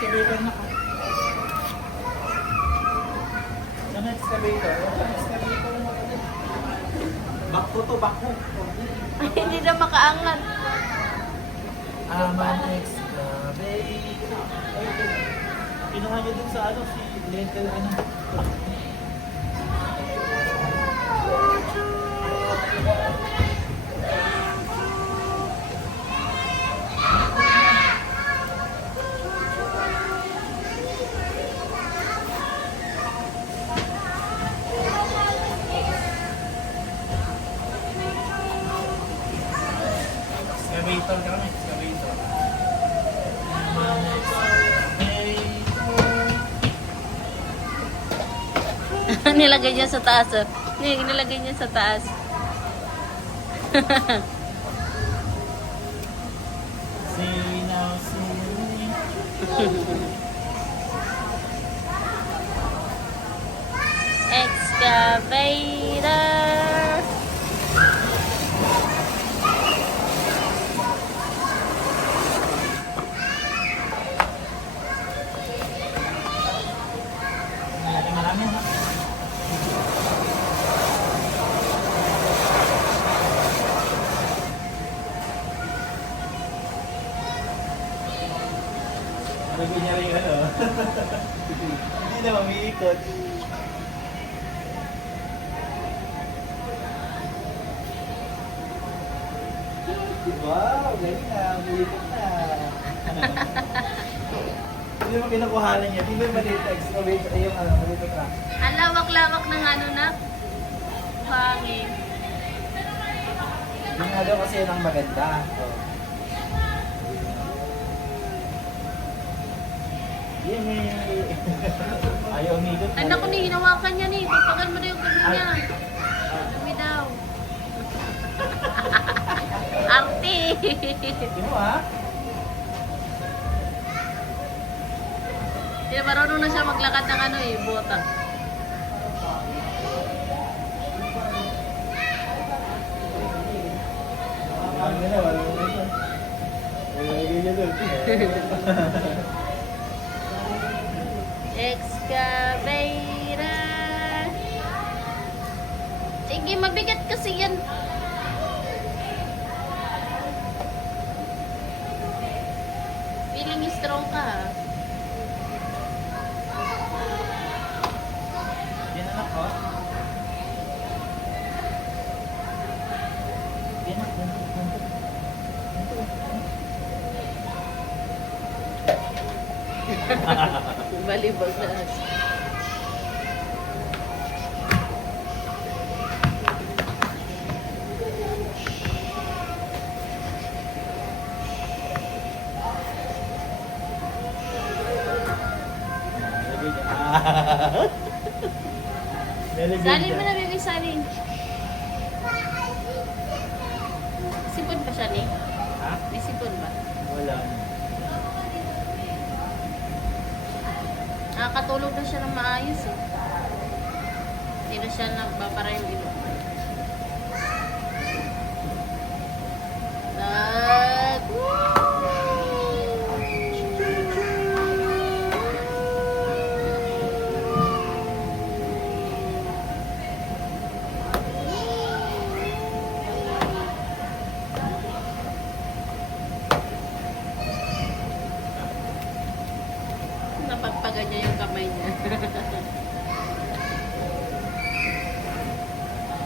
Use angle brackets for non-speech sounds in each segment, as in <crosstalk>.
excavator na ka. Ano excavator? Excavator na ka? Bakho to, bakho. Ay, hindi na makaangat. Aman excavator. Kinuha niyo dun sa ano, si Lentel, ano? Excavator ka kami, excavator. Aman excavator. nilagay niya sa taas. Oh. Ni- Nilagay niya sa taas. <laughs> See now, see. Excavator. Malaki marami ha. Lagyan niya rin yung ano. Hindi mamiikot. Wow, galing na. Umiikot na. <laughs> Hindi mo kinukuhanan niya. Hindi mo maliit na excavator. Ay, yung ano, maliit na truck. Ang lawak-lawak ng ano na. Hangin. Yung daw kasi yun ang maganda. Oh. Ayaw umikot. Ay, naku, ni, hinawakan niya ni. Tupagan mo na yung gano'n niya. Dumi daw. <laughs> Arte. Mo ha? Hindi, marunong na siya maglakad ng ano eh, bota. Ang ganda, wala mo ito. Wala ganyan <laughs> doon. Excavator. Sige, mabigat kasi yan. Feeling strong ka ha. Yan anak ko. Yan anak, ganito, ganito. <laughs> Balibag na. <laughs> Salin niya. mo na, Nakakatulog na siya ng maayos eh. Hindi na siya nagbabara yung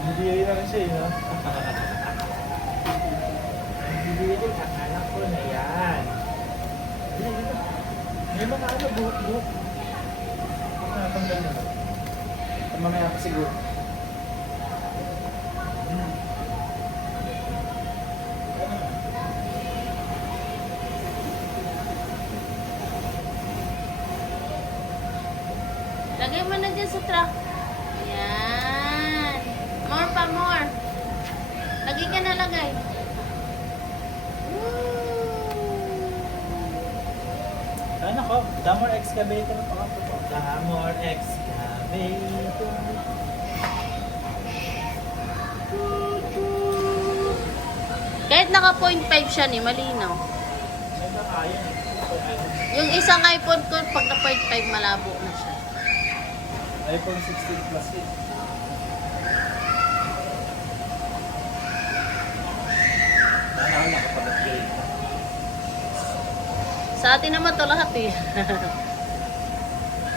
Hindi lang siya, no? Hindi rin, akala ko na yan. May mga ano, buhok-buhok. Natanggal na. At mamaya pa siguro. Lagay mo na dyan sa truck one more. Lagi ka na nalagay. Ano ko? The more excavator ko. The more excavator. Kahit naka 0.5 siya ni, malinaw. Yung isang iPhone ko, pag na 0.5, malabo na siya. iPhone 16 Plus 8. kailangan nakapag-upgrade. Sa atin naman to lahat eh. <laughs>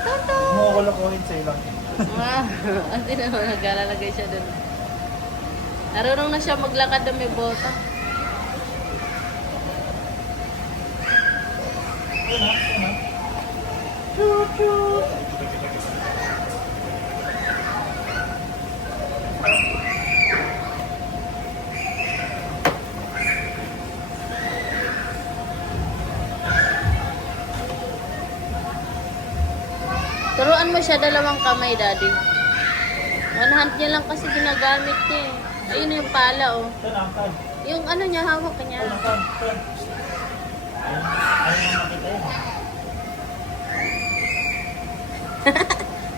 Toto! Mo ko lokohin sa'yo lang. Wow, atin naman naglalagay siya doon. Narunong na siya maglakad na may bota. Choo-choo! Mo siya dalawang kamay, daddy. One hand niya lang kasi ginagamit niya eh. Ayun yung pala oh. Yung ano niya, hawak niya. <laughs>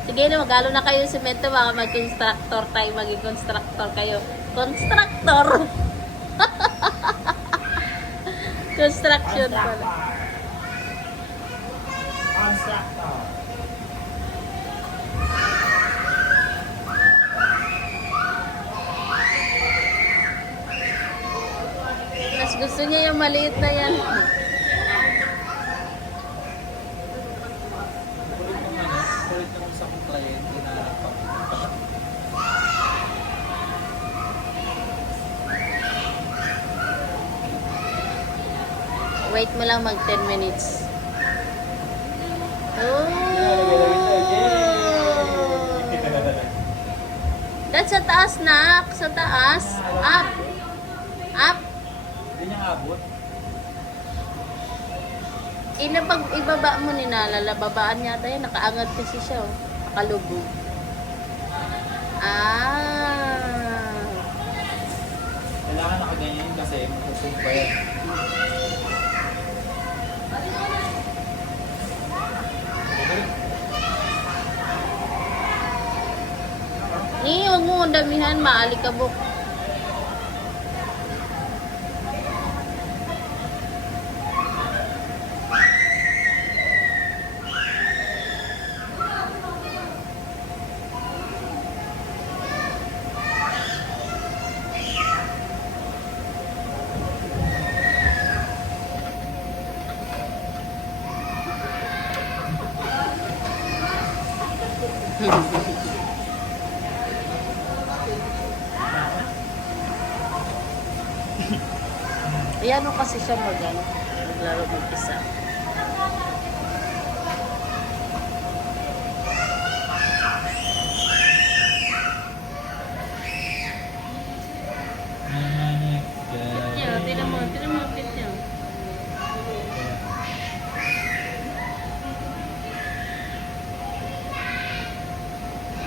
Sige na, magalo na kayo ng semento, baka mag-constructor tayo, maging constructor kayo. Constructor! <laughs> Construction pala. Constructor. Gusto niya yung maliit na yan. Na. Wait mo lang mag 10 minutes. Oh! That's sa taas, nak. Sa taas. Up. Hindi niya abot. Ina pag ibaba mo ni Nalala, babaan yata yan. Nakaangat kasi siya, oh. Nakalubog. Ah. Kailangan nakaganyan kasi masusog pa yan. Eh, huwag mo damihan, maalikabok. <laughs> Ayan o kasi siya mag, ano, maglaro mag-isa.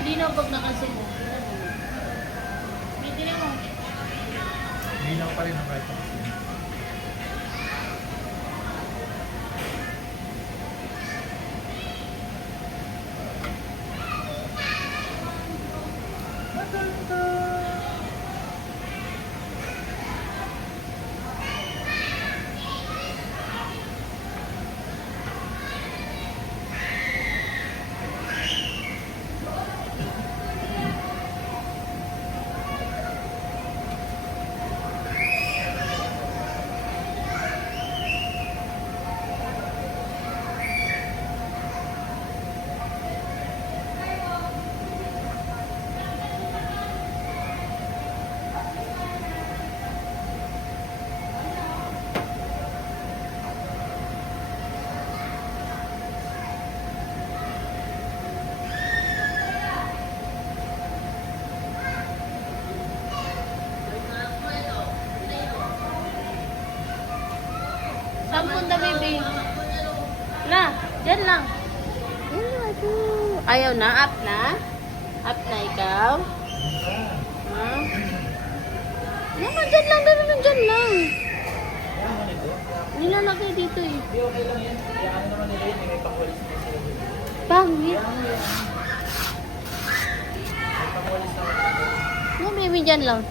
Hindi na pag nakasubo. Sampun na, baby. Na, dyan lang. Ayaw na, up na? Up na ikaw? Ha? Naman, dyan lang, dyan lang, dyan lang. Nilalagay dito eh. Okay lang yan. Ano naman nila yun, may pangwalis na sila. Pangit. Ano. May pangwalis dyan lang.